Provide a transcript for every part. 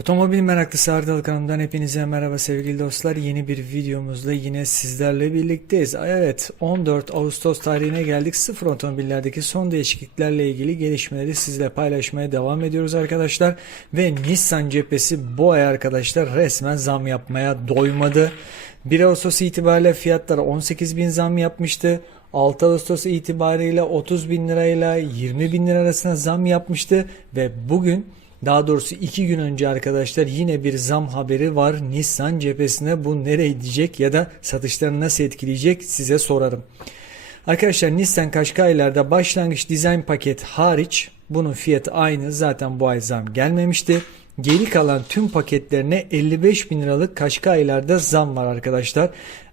Otomobil meraklısı Ardal kanalından hepinize merhaba sevgili dostlar. Yeni bir videomuzla yine sizlerle birlikteyiz. Evet 14 Ağustos tarihine geldik. Sıfır otomobillerdeki son değişikliklerle ilgili gelişmeleri sizle paylaşmaya devam ediyoruz arkadaşlar. Ve Nissan cephesi bu ay arkadaşlar resmen zam yapmaya doymadı. 1 Ağustos itibariyle fiyatlara 18 bin zam yapmıştı. 6 Ağustos itibariyle 30 bin lirayla 20 bin lira arasında zam yapmıştı ve bugün daha doğrusu 2 gün önce arkadaşlar yine bir zam haberi var Nissan cephesine bu nereye gidecek ya da satışlarını nasıl etkileyecek size sorarım. Arkadaşlar Nissan Qashqai'lerde başlangıç dizayn paket hariç bunun fiyatı aynı zaten bu ay zam gelmemişti. Geri kalan tüm paketlerine 55 bin liralık Qashqai'lerde zam var arkadaşlar.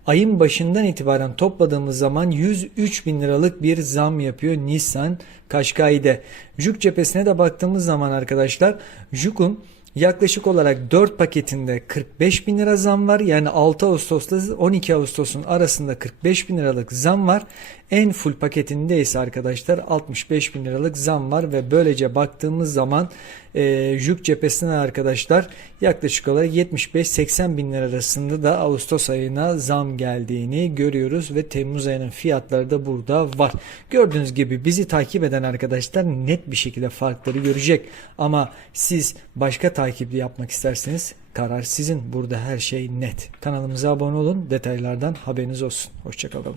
Ayın başından itibaren topladığımız zaman 103 bin liralık bir zam yapıyor Nissan Qashqai'de. Juk cephesine de baktığımız zaman arkadaşlar Juk'un yaklaşık olarak 4 paketinde 45 bin lira zam var. Yani 6 Ağustos'la 12 Ağustos'un arasında 45 bin liralık zam var. En full paketinde ise arkadaşlar 65 bin liralık zam var ve böylece baktığımız zaman e, Juk cephesinden arkadaşlar yaklaşık olarak 75-80 bin lira arasında da Ağustos ayına zam geldiğini görüyoruz ve Temmuz ayının fiyatları da burada var. Gördüğünüz gibi bizi takip eden arkadaşlar net bir şekilde farkları görecek ama siz başka takipli yapmak isterseniz karar sizin. Burada her şey net. Kanalımıza abone olun. Detaylardan haberiniz olsun. Hoşçakalın.